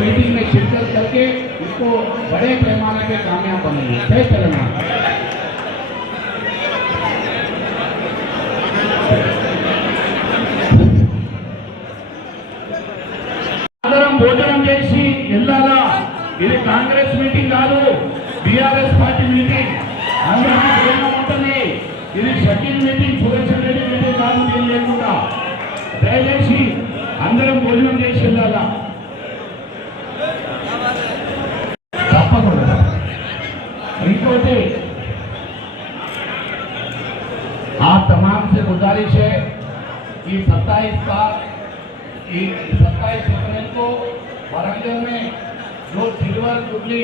Meeting में शिरकत करके इसको बड़े पैमाने पे कामयाब बनेंगे जय तेलंगाना అందరం భోజనం చేసి వెళ్ళాలా ఇది కాంగ్రెస్ మీటింగ్ కాదు బీఆర్ఎస్ పార్టీ మీటింగ్ అందరికీ భోజనం ఉంటుంది ఇది షకీల్ మీటింగ్ సురేషన్ రెడ్డి మీటింగ్ కాదు నేను లేకుండా దయచేసి అందరం భోజనం చేసి వెళ్ళాలా छोटे। आप तमाम से गुजारिश है कि सत्ताईस का सत्ताईस अप्रैल को वारंगल में जो silver jubilee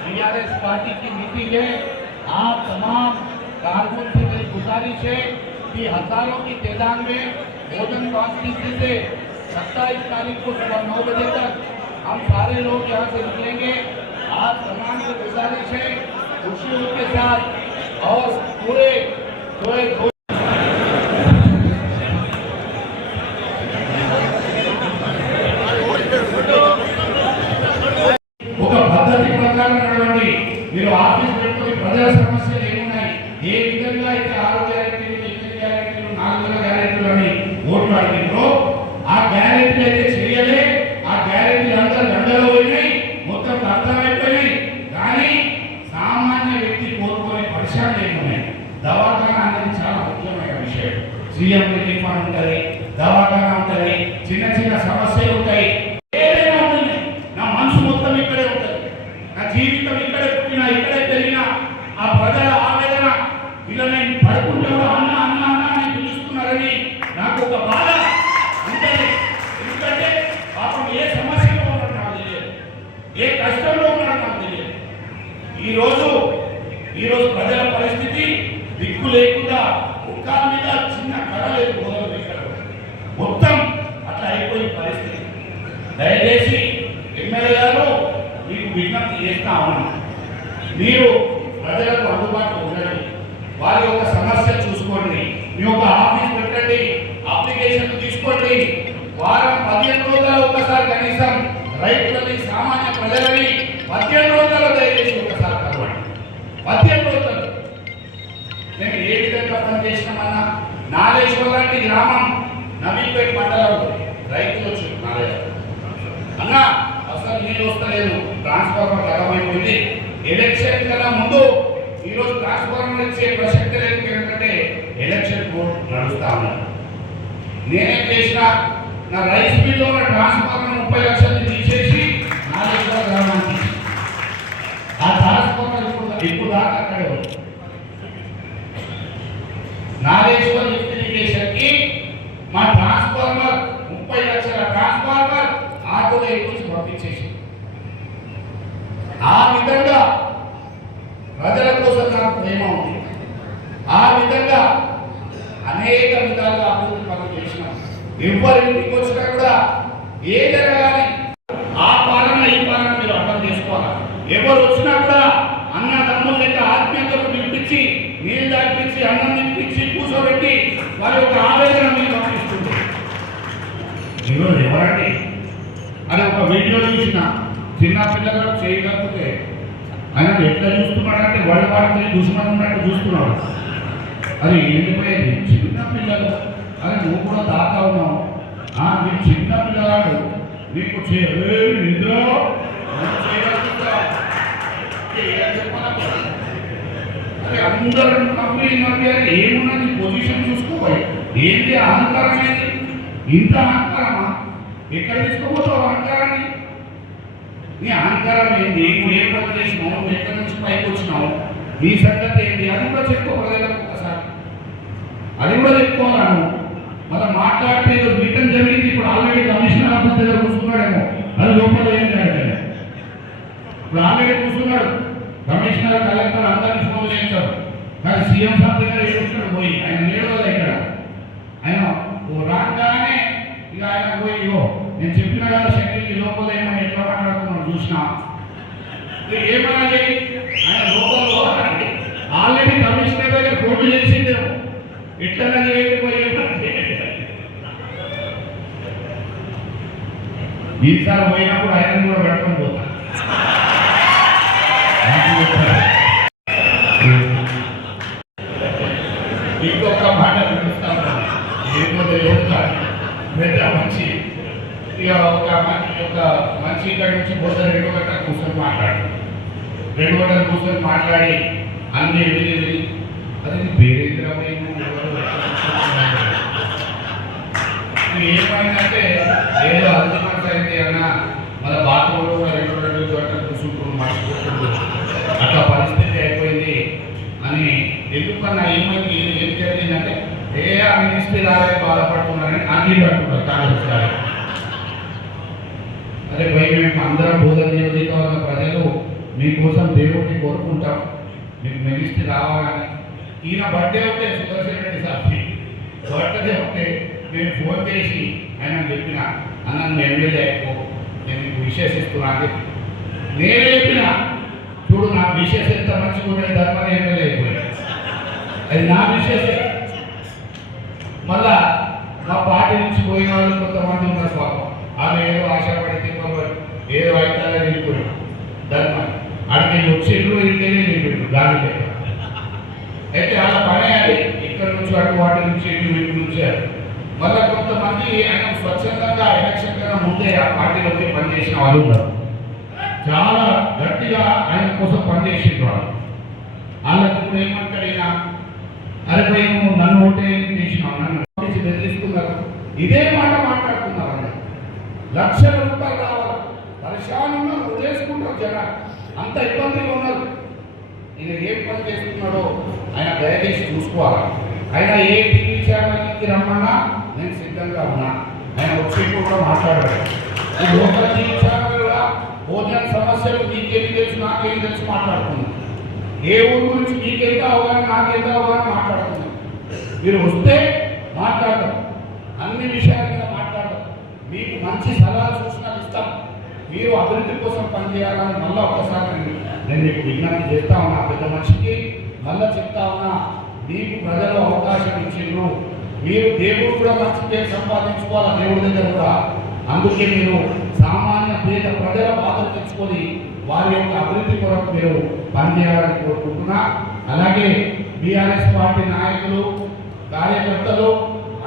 T R S party की मीटिंग है, आप तमाम कारकुन से मेरी गुजारिश है कि हज़ारों की तैदान में भोजन बागीचे से सत्ताईस तारीख को सुबह नौ बजे तक हम सारे लोग यहाँ से निकलेंगे। आप तमाम से गुजारिश है खुशियों उनके साथ और पूरे जो है జీవితం ఇక్కడే పుట్టిన ఇక్కడే పెరిగిన ఆ ప్రజల ఆవేదన ఇలా నేను పడుకుంటే కూడా అన్న అన్న అన్న అని పిలుస్తున్నారని నాకు ఒక బాధ ఉంటుంది ఎందుకంటే పాపం ఏ సమస్యలో ఉన్నాడు నాకు తెలియదు ఏ కష్టంలో ఉన్నాడు నాకు తెలియదు ఈరోజు ఈరోజు ప్రజల పరిస్థితి దిక్కు లేకుండా ఒక్క మీద చిన్న కళ లేదు మొదలు ఇక్కడ మొత్తం అట్లా అయిపోయిన పరిస్థితి దయచేసి ఎమ్మెల్యే గారు మీకు విజ్ఞప్తి చేస్తా ఉన్నాను మీరు ప్రజలకు అందుబాటులో ఉండండి వారి యొక్క సమస్య చూసుకోండి మీ యొక్క ఆఫీస్ పెట్టండి అప్లికేషన్ తీసుకోండి వారం పదిహేను రోజుల ఒక్కసారి కనీసం రైతులని సామాన్య ప్రజలని పదిహేను రోజుల దయచేసి ఒక్కసారి కలవండి. పదిహేను రోజులు మేము ఏ విధంగా పనిచేసినామన్నా నాలేశ్వరం లాంటి గ్రామం నవీపేట మండలంలో రైతులు వచ్చారు నాలేశ్వరం అన్నా అసలు నీళ్ళు వస్తలేదు. ట్రాన్స్ఫార్మర్ ఖరాబైపోయింది. ఎలక్షన్ కన్నా ముందు ఈరోజు ట్రాన్స్ఫార్మర్ ఇచ్చే ప్రసక్తి లేదు. ఎందుకంటే ఎలక్షన్ బోర్డు నడుస్తా ఉన్నారు నేనేం చేసిన నా రైస్ మిల్లో ఉన్న ట్రాన్స్ఫార్మర్ ముప్పై లక్షలు తీసేసి నాలుగు గ్రామానికి ఆ ట్రాన్స్ఫార్మర్ ఇప్పుడు ఇప్పుడు దాకా అక్కడే ఉంది. నాగేశ్వర్ లిఫ్టిఫికేషన్కి మా ట్రాన్స్ఫార్మర్ ముప్పై లక్షల ట్రాన్స్ఫార్మర్ ఆటోలో ఎక్కువ పంపించేసి ఆ విధంగా ప్రజల కోసం నాకు ప్రేమ ఉంది. ఆ విధంగా అనేక విధాలుగా అభివృద్ధి ఎవరి ఇంటికి వచ్చినా కూడా ఏదైనా కానీ ఆ పాలన ఈ పాలన మీరు అర్థం చేసుకోవాలి? ఎవరు వచ్చినా కూడా అన్న తమ్ముళ్ళ యొక్క ఆత్మీయతను పిలిపించి నీళ్ళు తాగిపించి అన్నం తినిపించి కూర్చోబెట్టి వారి యొక్క ఆవేదన మీరు పంపిస్తుంది. ఈరోజు ఎవరండి? అని ఒక వీడియో చూసిన చిన్న పిల్లలు చేయగలిగితే ఆయన ఎట్లా చూస్తున్నాడంటే వాళ్ళ వాడికి దుష్మన్ ఉన్నట్టు చూస్తున్నాడు. అది ఎండిపోయేది. చిన్న పిల్లలు. అది నువ్వు కూడా తాత ఉన్నావు. నీ చిన్న పిల్లగాడు నీకు చే- అందరూ నమ్మి నవ్వి అని ఏమున్నది పొజిషన్ చూసుకోవాలి ఏంటి అహంకారం ఏంటి ఇంత అహంకారమా? ఎక్కడ తీసుకోపోతావు అహంకారాన్ని? నీ అహంకారం ఏంటి? నువ్వు ఏ పని చేసినావు నువ్వు ఎక్కడి నుంచి పైకి వచ్చినావు? నీ సంగతి ఏంటి? అది కూడా చెప్పుకో ప్రజలకు ఒకసారి అది కూడా చెప్పుకోవాలను అలా మాట్లాడితే రిటర్న్ జరిగింది. ఇప్పుడు ఆల్రెడీ కమిషనర్ ఆఫీస్ దగ్గర కూర్చున్నాడేమో. అది లోపల ఏం చేయాలి ఇప్పుడు ఆల్రెడీ కూర్చున్నాడు. కమిషనర్ కలెక్టర్ అందరినీ ఫోన్ చేస్తారు కానీ సీఎం సార్ దగ్గర ఏడుస్తాడు పోయి ఆయన లేడు ఇక్కడ. ఆయన రాగానే ఇక ఆయన పోయి ఇగో నేను చెప్పిన కదా సెక్రటరీ లోపల ఏమైనా ఎట్లా మాట్లాడుతున్నాడు చూసినా? ఇక ఏమన్నా ఆయన లోపల ఆల్రెడీ కమిషనర్ దగ్గర ఫోన్ చేసిందేమో ఎట్లన్నా చేయండి ఈసారి పోయినప్పుడు ఆయన కూడా పెట్టుకొని పోతా. ఇంకొక మాట పిలుస్తాను ఏమో పెద్ద మంచి ఇక ఒక ఒక మంచి ఇక్కడ నుంచి పోతే రెండు గంటల కూర్చొని మాట్లాడు. రెండు గంటలు కూర్చొని మాట్లాడి అన్ని అది బేరేంద్రమైన ఏమైందంటే ఏదో ఏమైనా అయింది మన బాత్రూంలో కూడా రెండు రెండు గంటలు కూర్చుంటున్నాం మర్చిపోతుంది అట్లా పరిస్థితి అయిపోయింది అని ఎందుకన్నా ఏమైంది? ఏం ఏం జరిగిందంటే ఏ ఆ మినిస్ట్రీ రాలే బాధపడుతున్నారని అన్ని పడుతున్నారు కాంగ్రెస్ గారు. అరే భయ మేము అందరం బోధన నియోజకవర్గ ప్రజలు మీకోసం దేవుడిని కోరుకుంటాం. మీకు మినిస్ట్రీ రావాలని. ఈయన బర్త్డే ఉంటే సుదర్శన్ రెడ్డి సార్. బర్త్డే ఉంటే నేను ఫోన్ చేసి ఆయన చెప్పిన. అన్న నువ్వు ఎమ్మెల్యే అయిపో నేను నీకు విశేషిస్తున్నా నేను చెప్పిన చూడు నా విశేష ఎంత మంచిగా ఉండే ధర్మని ఎమ్మెల్యే అయిపోయాడు అది నా విశేషం. మళ్ళా మా పార్టీ నుంచి పోయిన వాళ్ళు కొంతమంది ఉన్నారు పాపం. ఆమె ఏదో ఆశపడి తిప్పబడి ఏదో అయితే వెళ్ళిపోయాడు ధర్మ. అక్కడికి వచ్చిండ్రు ఇంటికి వెళ్ళిపోయాడు దాని లేక అయితే అలా పనే అది. ఇక్కడ నుంచి అటు వాటి నుంచి ఇటు ఇటు నుంచి మళ్ళా కొంతమంది ఆయన స్వచ్ఛందంగా ఎలక్షన్ కన్నా ముందే ఆ పార్టీలోకి పనిచేసిన వాళ్ళు ఉన్నారు. చాలా గట్టిగా ఆయన కోసం పనిచేసిన వాళ్ళు. వాళ్ళకి ఇప్పుడు ఏమంటాడు ఈయన? అరే పోయి నన్ను ఓటే చేసినావు నన్ను ఓటేసి బెదిరిస్తున్నారు. ఇదే మాట మాట్లాడుతున్నారు అన్న లక్షల రూపాయలు కావాలి. పరిశానంగా వదిలేసుకుంటారు జనాలు అంత ఇబ్బందిగా ఉన్నారు. ఈయన ఏం పని చేస్తున్నాడో ఆయన దయచేసి చూసుకోవాలి. ఆయన ఏ టీవీ ఛానల్కి రమ్మన్నా నేను సిద్ధంగా ఉన్నా. ఆయన వచ్చి కూడా మాట్లాడాడు కూడా భోజన సమస్యలు నీకేం తెలుసు నాకేం తెలుసు మాట్లాడుతున్నాను. ఏ ఊరు గురించి నీకెంత అవగాహన నాకెంత అవగాహన మాట్లాడుతున్నాను. మీరు వస్తే మాట్లాడడం అన్ని విషయాల మీద మాట్లాడడం మీకు మంచి సలహాలు సూచనలు ఇస్తాం. మీరు అభివృద్ధి కోసం పనిచేయాలని మళ్ళీ ఒకసారి నేను- మీకు విజ్ఞానం చేస్తా ఉన్నా. పెద్ద మనిషికి మళ్ళీ చెప్తా ఉన్నా. మీకు ప్రజలు అవకాశం ఇచ్చిండ్రు. మీరు దేవుడు కూడా మంచి పేరు సంపాదించుకోవాలి? దేవుడి దగ్గర కూడా అందుకే మీరు సామాన్య పేద ప్రజల బాధలు తెచ్చుకొని వారి యొక్క అభివృద్ధి కొరకు మీరు పనిచేయాలని కోరుకుంటున్నా. అలాగే బీఆర్ఎస్ పార్టీ నాయకులు కార్యకర్తలు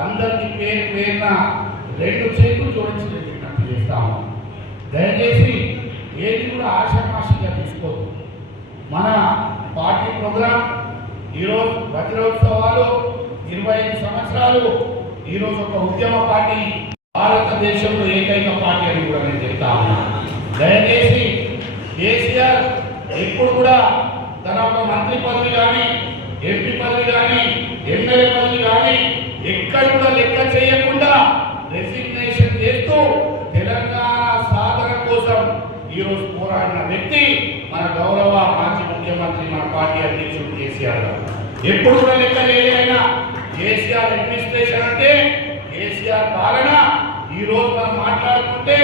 అందరికీ పేరు పేరున రెండు చేతులు జోడించి చేస్తాము దయచేసి ఏది కూడా ఆషామాషిగా తీసుకోవద్దు. మన పార్టీ ప్రోగ్రాం ఈరోజు వజ్రోత్సవాలు ఇరవై ఐదు సంవత్సరాలు ఈరోజు ఒక ఉద్యమ పార్టీ భారతదేశంలో ఏకైక పార్టీ అని కూడా నేను చెప్తా దయచేసి కేసీఆర్ ఎప్పుడు కూడా తన ఒక మంత్రి పదవి కానీ ఎంపీ పదవి కానీ ఎమ్మెల్యే పదవి కానీ ఎక్కడ కూడా లెక్క చేయకుండా రెసిగ్నేషన్ చేస్తూ తెలంగాణ సాధన కోసం ఈరోజు పోరాడిన వ్యక్తి మన గౌరవ మాజీ ముఖ్యమంత్రి మన పార్టీ అధ్యక్షుడు కేసీఆర్ గారు. ఎప్పుడు కూడా లెక్క చేయలేనా కేసీఆర్ అడ్మినిస్ట్రేషన్ అంటే కేసీఆర్ పాలన ఈ రోజు మనం మాట్లాడుకుంటే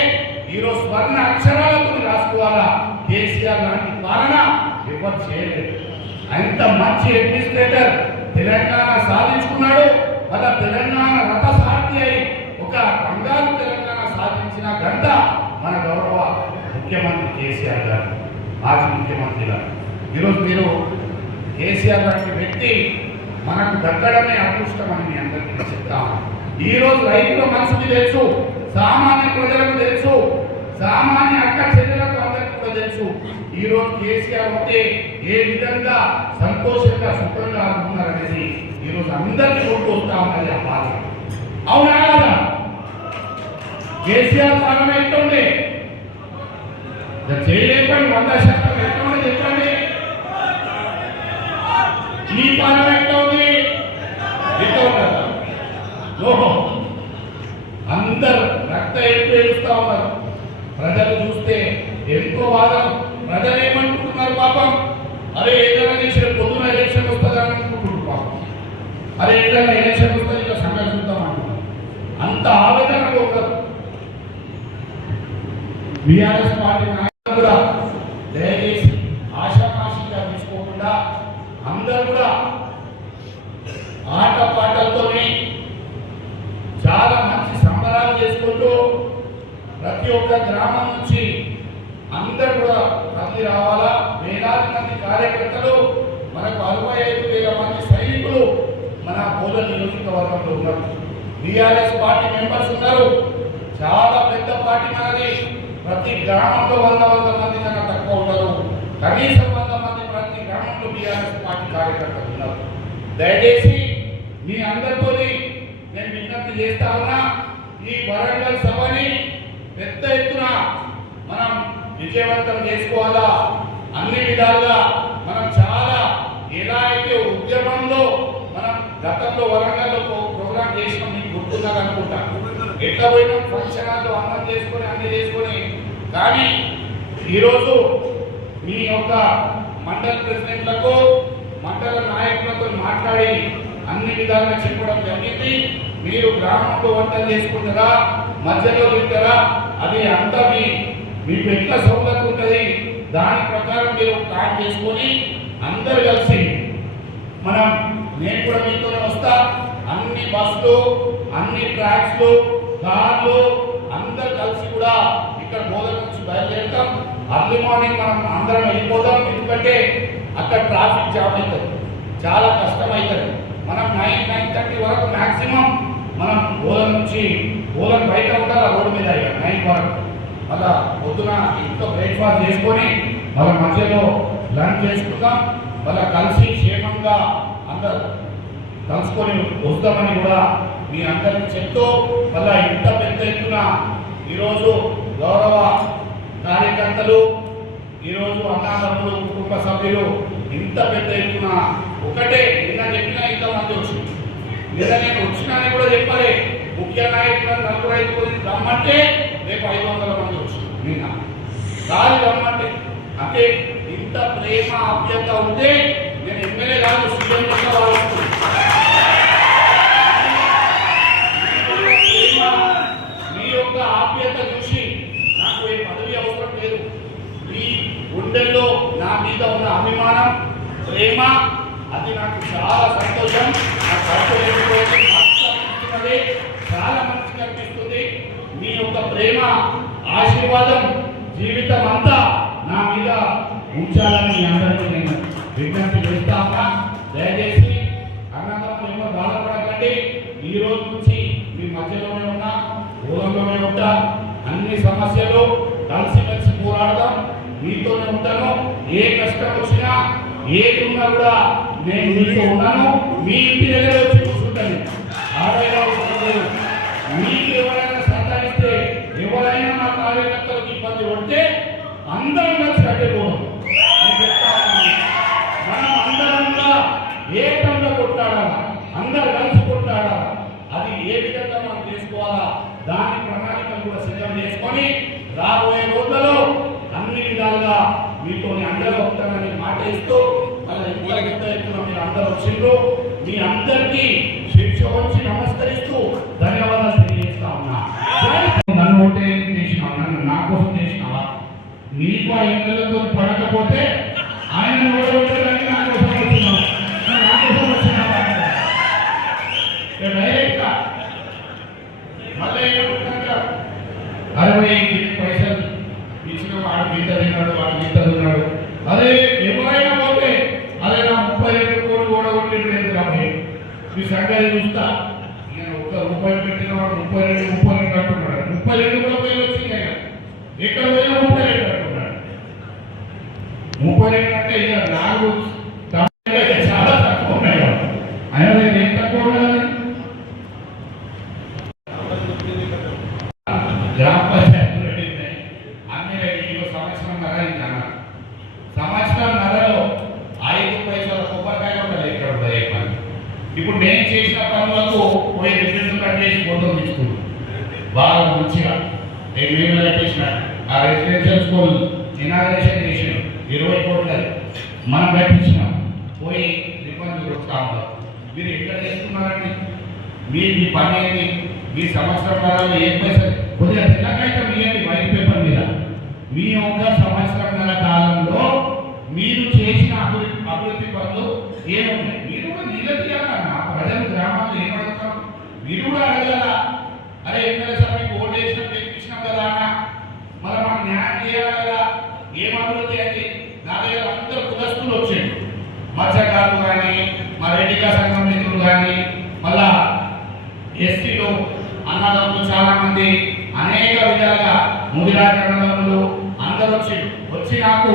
ఈ రోజు స్వర్ణ అక్షరాలతో రాసుకోవాలా? కేసీఆర్ లాంటి పాలన ఎవరు చేయలేదు. అంత మంచి అడ్మినిస్ట్రేటర్ తెలంగాణ సాధించుకున్నాడు. మన తెలంగాణ రథ సాధ్య అయి ఒక బంగారు తెలంగాణ సాధించిన గంట మన గౌరవ ముఖ్యమంత్రి కేసీఆర్ గారు మాజీ ముఖ్యమంత్రి గారు. ఈరోజు మీరు కేసీఆర్ లాంటి వ్యక్తి మనం దక్కడమే అదృష్టం అని మీ అందరికీ చెప్తాము ఈ రోజు రైతుల మనసుకి తెలుసు సామాన్య ప్రజలకు తెలుసు సామాన్య అక్క చెల్లెలకు అందరికీ కూడా తెలుసు. ఈ రోజు కేసీఆర్ ఉంటే ఏ విధంగా సంతోషంగా సుఖంగా ఉన్నారనేది ఈ రోజు అందరికీ కొట్టు వస్తా ఉన్నది ఆ బాధ. అవునా కదా? కేసీఆర్ పాలన ఎట్లుండే చేయలేకపోయి వంద శాతం ఎట్లుండే చెప్పండి? ఈ పాలన ఎట్లా ఉంది లోహం అందరు రక్త ఏడుస్తా ఉన్నారు. ప్రజలు చూస్తే ఎంతో బాధ ప్రజలు ఏమనుకుంటున్నారు పాపం? అరే ఏదైనా చేసిన పొద్దున ఎలక్షన్ వస్తుంది అని అనుకుంటున్నారు పాపం. అరే ఏదైనా ఎలక్షన్ వస్తుంది ఇక సంగతి చూద్దాం అంటున్నారు అంత ఆలోచనలో ఉన్నారు. బీఆర్ఎస్ పార్టీ నాయకులు కూడా దయచేసి ఆశామాషిగా తీసుకోకుండా అందరూ కూడా ఆట పాటలతోనే చాలా మంచి సంబరాలు చేసుకుంటూ ప్రతి ప్రతి ఒక్క గ్రామం నుంచి అందరు కూడా కదిలి రావాలా? వేలాది మంది కార్యకర్తలు మనకు అరవై ఐదు వేల మంది సైనికులు మన బోధ నియోజకవర్గంలో ఉన్నారు. బీఆర్ఎస్ పార్టీ మెంబర్స్ ఉన్నారు. చాలా పెద్ద పార్టీ మనది. ప్రతి గ్రామంలో వంద వంద మంది కన్నా తక్కువ ఉండరు. కనీసం వంద మంది ప్రతి గ్రామంలో బీఆర్ఎస్ పార్టీ కార్యకర్తలు ఉన్నారు. దయచేసి మీ అందరితో నేను విజ్ఞప్తి చేస్తా ఉన్నా ఈ వరంగల్ సభని పెద్ద ఎత్తున మనం విజయవంతం చేసుకోవాలా? అన్ని విధాలుగా మనం చాలా ఎలా అయితే ఉద్యమంలో మనం గతంలో వరంగల్లో ప్రోగ్రామ్ చేసినాం మీకు గుర్తున్నారు అనుకుంటా ఎట్లా పోయినా? ఫంక్షన్ హాల్లో అన్నం చేసుకొని అన్ని చేసుకొని. కానీ ఈరోజు మీ యొక్క మండల ప్రెసిడెంట్లకు మండల నాయకులతో మాట్లాడి అన్ని విధాలుగా చెప్పడం జరిగింది. మీరు గ్రామంలో వంటలు చేసుకుంటారా? మధ్యలో తింటారా? అది అంతా మీ మీకు ఎట్లా సౌలత ఉంటుంది. దాని ప్రకారం మీరు ప్లాన్ చేసుకొని అందరు కలిసి మనం నేను కూడా మీతోనే వస్తా. అన్ని బస్సులు అన్ని ట్రాక్స్లు కార్లు అందరు కలిసి కూడా ఇక్కడ బోధన నుంచి బయలుదేరుతాం. అర్లీ మార్నింగ్ మనం అందరం వెళ్ళిపోతాం. ఎందుకంటే అక్కడ ట్రాఫిక్ జామ్ అవుతుంది. చాలా కష్టం అవుతుంది. మనం నైన్ నైన్ థర్టీ వరకు మ్యాక్సిమం మనం బోధన నుంచి బోధన బయట ఉండాలి రోడ్డు మీద ఇక నైన్ వరకు. మళ్ళా పొద్దున ఇంట్లో బ్రేక్ఫాస్ట్ చేసుకొని మళ్ళీ మధ్యలో లంచ్ చేసుకుంటాం మళ్ళీ కలిసి క్షేమంగా అందరు కలుసుకొని వస్తామని కూడా మీ అందరికి చెప్తూ మళ్ళా ఇంత పెద్ద ఎత్తున ఈరోజు గౌరవ కార్యకర్తలు ఈరోజు అన్నదమ్ములు కుటుంబ సభ్యులు ఇంత పెద్ద ఎత్తున ఒకటే నిన్న చెప్పినా ఇంతమంది వచ్చింది నిన్న నేను వచ్చినానని కూడా చెప్పలే. ముఖ్య నాయకులను నలుగురు ఐదుగురు రమ్మంటే రేపు ఐదు వందల మంది వచ్చింది నిన్న రాదు రమ్మంటే. అంటే ఇంత ప్రేమ ఆప్యత ఉంటే నేను ఎమ్మెల్యే కాదు సీఎం మీ యొక్క ఆప్యత చూసి నాకు ఏ పదవి అవసరం లేదు. మీ గుండెల్లో నా మీద ఉన్న అభిమానం ప్రేమ అది నాకు చాలా సంతోషం. నాకు సంతోషం చాలా మంచిగా అనిపిస్తుంది. మీ యొక్క ప్రేమ ఆశీర్వాదం జీవితం అంతా నా మీద ఉంచాలని అందరికీ నేను విజ్ఞప్తి చేస్తామా దయచేసి అన్నదమ్ములు ఏమో బాధపడకండి. ఈ రోజు నుంచి మీ మధ్యలోనే ఉన్నా దూరంలోనే ఉంటా. అన్ని సమస్యలు కలిసిమెలిసి పోరాడదాం. మీతోనే ఉంటాను. ఏ కష్టం వచ్చినా ఏది ఉన్నా కూడా నేను మీతో ఉన్నాను. మీ ఇంటి దగ్గర వచ్చి కూర్చుంటాను ఆడైనా అవసరం లేదు. మీకు ఎవరైనా సహకరిస్తే ఎవరైనా మా కార్యకర్తలకు ఇబ్బంది పడితే అందరం కలిసి కట్టేపోదాం మనం అందరంగా ఏకంగా కొట్టాడా? అందరు కలిసి కొట్టాడా? అది ఏ విధంగా మనం చేసుకోవాలా? దాని ప్రణాళికను కూడా సిద్ధం చేసుకొని రాబోయే రోజులలో అన్ని విధాలుగా మీతో అందరూ ఉంటానని మాట ఇస్తూ మళ్ళీ ఎత్తున మీరు అందరూ వచ్చిండ్రు మీ అందరికీ శిక్ష వచ్చి నమస్కరిస్తూ ధన్యవాదాలు తెలియజేస్తా ఉన్నా నన్ను ఓటే చేసినావు నన్ను నా కోసం చేసినావా నీకు ఆ ఎమ్మెల్యేతో పడకపోతే ఆయన ఓడగొట్టాలని నా కోసం వచ్చినావు నువ్వు నా కోసం వచ్చినావా ఇక డైరెక్ట్గా మళ్ళీ ఏమంటున్నాడు అరవై ఐదు పైసలు ఇచ్చిన వాడు గీత తిన్నాడు వాడు గీత తిన్నాడు అదే ఎవరైనా పోతే అదే నా ముప్పై రెండు కోట్లు కూడా కొట్టిండు ఎందుకు అమ్మాయి మీ సంఘాన్ని చూస్తా. నేను ఒక్క రూపాయి పెట్టిన వాడు ముప్పై రెండు ముప్పై రెండు అంటున్నాడు. ముప్పై రెండు కూడా పోయి వచ్చింది ఆయన. ఎక్కడ పోయినా ముప్పై రెండు అంటున్నాడు. ముప్పై రెండు అంటే ఇక నాలుగు తమిళ అయితే చాలా తక్కువ ఉన్నాయి ఆయన దగ్గర ఏం తక్కువ ఉన్నది గ్రామ పంచాయతీ రెడీ ఉన్నాయి అన్ని రెడీ ఇంకో సంవత్సరం నర ఇంకా సంవత్సరం నరలో ఐదు పైసల కొబ్బరికాయ కూడా ఇక్కడ ఉంటాయి పని ఇప్పుడు నేను చేసిన పనులకు పోయి రిజల్ట్ కట్ చేసి ఫోటో తీసుకుంటాను బాగా మంచిగా నేను మేము కట్టేసిన ఆ రెసిడెన్షియల్ స్కూల్ ఇనాగ్రేషన్ చేసిన ఇరవై కోట్లది. మనం పెట్టించినాం పోయి రిఫండ్ వస్తా ఉన్నారు మీరు ఎక్కడ చేస్తున్నారండి మీ మీ పని ఏంటి? మీ సంవత్సరం కాలంలో ఏం పైసలు? కొద్దిగా చిన్నకైతే మీయండి వైట్ పేపర్ మీద. మీ యొక్క సంవత్సరం కాలంలో మీరు చేసిన అభివృద్ధి అభివృద్ధి పనులు ఏమున్నాయి మీరు కూడా నిలదీయాలన్న ప్రజలు గ్రామాల్లో ఏమడుగుతాం మీరు కూడా అడగాల? అరే ఎమ్మెల్యే సార్ మీకు ఓటు వేసినాం గెలిపించినాం కదా అన్న. ఏం అభివృద్ధి అయింది నా దగ్గర అందరు కులస్తులు వచ్చిండు మత్స్యకారులు కానీ మా రెడ్డిగా సంఘం మిత్రులు కానీ మళ్ళా ఎస్టీలు అన్నదమ్ములు చాలామంది అనేక విధాలుగా ముదిరాజు అన్నదమ్ములు అందరు వచ్చి వచ్చి నాకు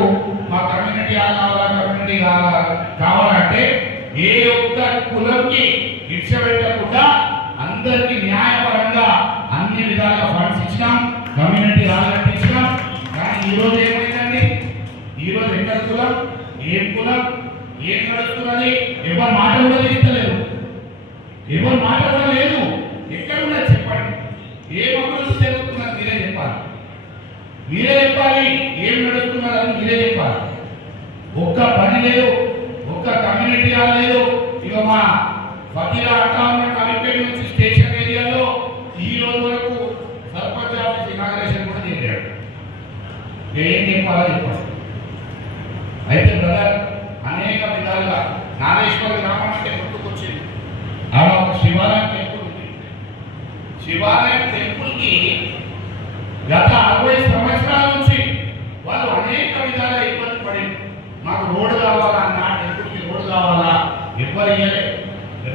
మా కమ్యూనిటీ కావాలా కమ్యూనిటీ కావాలా కావాలంటే ఏ ఒక్క కులంకి ఒక్క పని లేదు ఒక్క కమ్యూనిటీ హాల్ లేదు. ఇక మా ఫకీరా అంటా ఉన్న కమిపేట నుంచి స్టేషన్ ఏరియాలో ఈ రోజు వరకు సర్పంచ్ ఆఫీస్ ఇనాగ్రేషన్ కూడా చేశాడు ఏం చెప్పాలో చెప్పాలి. అయితే బ్రదర్ అనేక విధాలుగా నాగేశ్వర గ్రామం అంటే గుర్తుకొచ్చింది. ఆ ఒక శివాలయం టెంపుల్ ఉంది. శివాలయం టెంపుల్కి గత అరవై సంవత్సరాల నుంచి వాళ్ళు అనేక విధాలుగా ఇబ్బంది మాకు రోడ్డు కావాలా నా టెంపుల్కి రోడ్డు కావాలా? ఇవ్వలే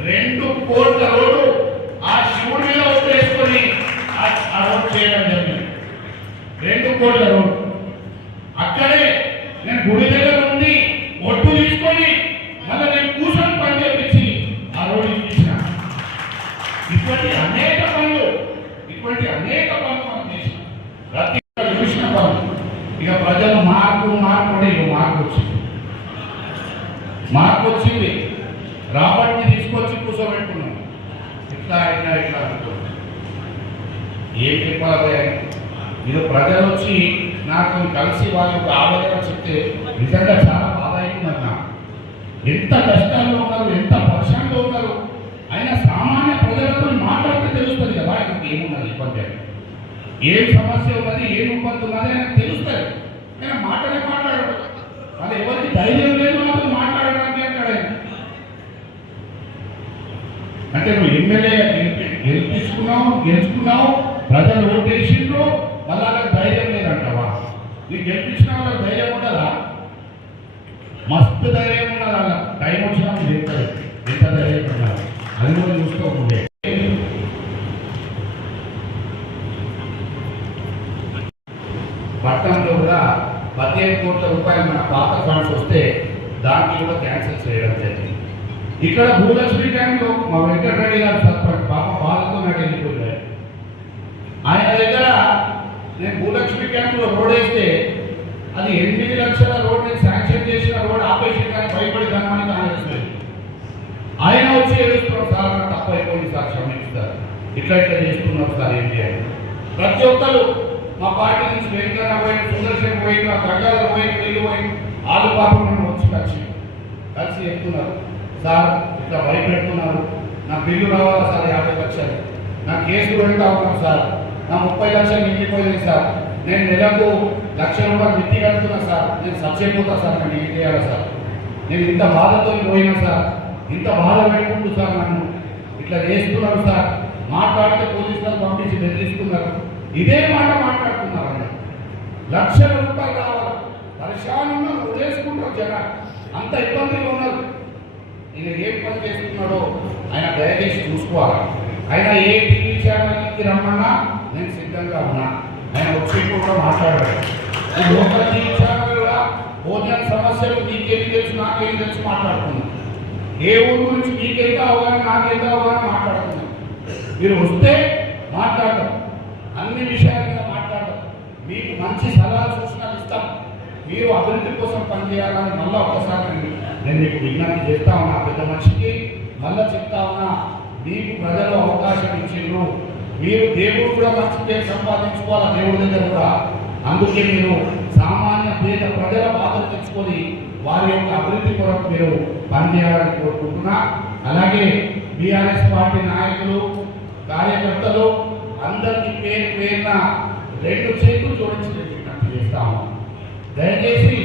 రెండు కోట్ల రోడ్డు ఆ శివుడి మీద వేసుకొని ఆ రోడ్డు చేయడం జరిగింది. రెండు కోట్ల రోడ్డు అక్కడే నేను గుడి దగ్గర ఉండి ఒట్టు తీసుకొని మళ్ళీ నేను కూర్చొని పని చేపించి ఆ రోడ్డు ఇప్పించిన ఇటువంటి అనేక పనులు ఇటువంటి అనేక పనులు మనం చేసినాం ప్రతి ఒక్క చూసిన పనులు ఇక ప్రజలు మార్పు మార్పు అంటే ఇక మార్పు వచ్చింది మార్పు వచ్చింది రాబర్ట్ని తీసుకొచ్చి కూర్చోబెట్టుకున్నాం ఇట్లా ఇట్లా ఇట్లా అనుకుంటున్నాం ఏం చెప్పాలి ఇది ప్రజలు వచ్చి నాకు కలిసి వాళ్ళ యొక్క ఆవేదన చెప్తే నిజంగా చాలా బాధ అవుతుందన్న నాకు. ఎంత కష్టాల్లో ఉన్నారు ఎంత పక్షాల్లో ఉన్నారు. అయినా సామాన్య ప్రజలతో మాట్లాడితే తెలుస్తుంది కదా ఆయనకి ఏమున్నది ఇబ్బంది అని. ఏం సమస్య ఉన్నది ఏం ఇబ్బంది ఉన్నది ఆయన తెలుస్తుంది. కానీ మాటలే మాట్లాడరు. అది ఎవరికి ధైర్యం లేదు మాత్రం మాట్లాడడానికి అంటాడు ఆయన. అంటే నువ్వు ఎమ్మెల్యే గెలిపించుకున్నావు గెలుచుకున్నావు ప్రజలు ఓటేసిండ్రు మళ్ళీ ధైర్యం లేదంటావా? నీకు గెలిపించిన వాళ్ళకి ధైర్యం ఉండదా? మస్తు ధైర్యం ఉన్నది వాళ్ళ టైం వచ్చినప్పుడు చెప్తారు ఎంత ధైర్యం ఉన్నారు అది కూడా చూసుకోకుండే పట్టణంలో కూడా పదిహేను కోట్ల రూపాయలు మన పాత ఫండ్స్ వస్తే దాన్ని కూడా క్యాన్సిల్ చేయడం జరిగింది. ఇక్కడ భూలక్ష్మి టైంలో మా వెంకటరెడ్డి గారు సర్పంచ్ పాప బాధతో నాకు వెళ్ళిపోయారు. ఆయన దగ్గర నేను భూలక్ష్మి క్యాంపులో రోడ్ వేస్తే అది ఎనిమిది లక్షల రోడ్ శాంక్షన్ చేసిన రోడ్ ఆపరేషన్ కానీ భయపడి ధనమని ఆలోచించలేదు ఆయన వచ్చి ఏడుస్తున్నారు సార్ నాకు తప్ప అయిపోయింది సార్ క్షమిస్తారు ఇట్లా ఇట్లా చేస్తున్నారు సార్ ఏంటి అని. ప్రతి ఒక్కరు మా పార్టీ నుంచి వెంకన్న పోయి సుందర్శన్ పోయి మా పోయిన పోయి వెళ్ళి పోయి ఆలు పాపం వచ్చి కలిసి కలిసి చెప్తున్నారు. సార్ ఇట్లా భయపెడుతున్నారు. నా బిల్లు రావాలా సార్ యాభై లక్షలు? నా కేసు పెడతా ఉన్నాను సార్. నా ముప్పై లక్షలు మిగిలిపోయింది సార్. నేను నెలకు లక్ష రూపాయలు మిత్తి కడుతున్నా సార్. నేను సచ్చిపోతా సార్ నేను ఏం చేయాలి సార్? నేను ఇంత బాధతో పోయినా సార్. ఇంత బాధ పెట్టుకుంటూ సార్ నన్ను ఇట్లా చేస్తున్నాను సార్. మాట్లాడితే పోలీసులను పంపించి బెదిరిస్తున్నారు. ఇదే మాట మాట్లాడుతున్నారు అన్న లక్షల రూపాయలు కావాలి. పరిశానంగా వదిలేసుకుంటారు జనాలు. అంత ఇబ్బందిగా ఉన్నారు. ఈయన ఏం పని చేస్తున్నాడో ఆయన దయచేసి చూసుకోవాలి. ఆయన ఏ టీవీ ఛానల్కి రమ్మన్నా నేను సిద్ధంగా ఉన్నాను ఆయన వచ్చి కూడా మాట్లాడాడు ఈ లోకల్ భోజన సమస్యలు నీకేం తెలుసు నాకేం తెలుసు మాట్లాడుతున్నాం ఏ ఊరు గురించి మీకెంత అవగాహన నాకెంత అవగాహన మాట్లాడుతున్నాం మీరు వస్తే మాట్లాడదాం. అన్ని విషయాల మీద మాట్లాడదాం. మీకు మంచి సలహా సూచనలు ఇస్తాం. మీరు అభివృద్ధి కోసం పనిచేయాలని మళ్ళీ ఒకసారి నేను- నేను మీకు విజ్ఞప్తి చేస్తా ఉన్నా. పెద్ద మనిషికి మళ్ళీ చెప్తా ఉన్నా. మీకు ప్రజలు అవకాశం ఇచ్చిండ్రు. మీరు దేవుడు కూడా మంచి పేరు సంపాదించుకోవాలి? దేవుడి దగ్గర కూడా. అందుకే మీరు సామాన్య పేద ప్రజల బాధలు తెచ్చుకొని వారి యొక్క అభివృద్ధి కొరకు మీరు పనిచేయాలని కోరుకుంటున్నా. అలాగే బీఆర్ఎస్ పార్టీ నాయకులు కార్యకర్తలు అందరికీ పేరు పేరున రెండు చేతులు జోడించి చేస్తాము దయచేసి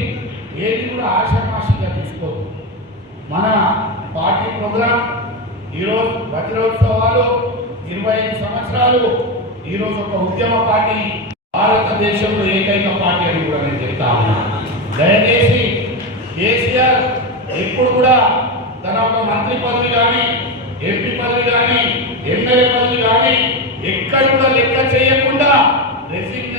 ఏది కూడా ఆషామాషిగా తీసుకోవద్దు. మన పార్టీ ప్రోగ్రాం ఈరోజు వజ్రోత్సవాలు ఇరవై ఐదు సంవత్సరాలు ఈరోజు ఒక ఉద్యమ పార్టీ భారతదేశంలో ఏకైక పార్టీ అని కూడా నేను చెప్తా దయచేసి కేసీఆర్ ఎప్పుడు కూడా తన ఒక మంత్రి పదవి కానీ ఎంపీ పదవి కానీ ఎమ్మెల్యే పదవి కానీ ఎక్కడ కూడా లెక్క చేయకుండా రెసిగ్నేషన్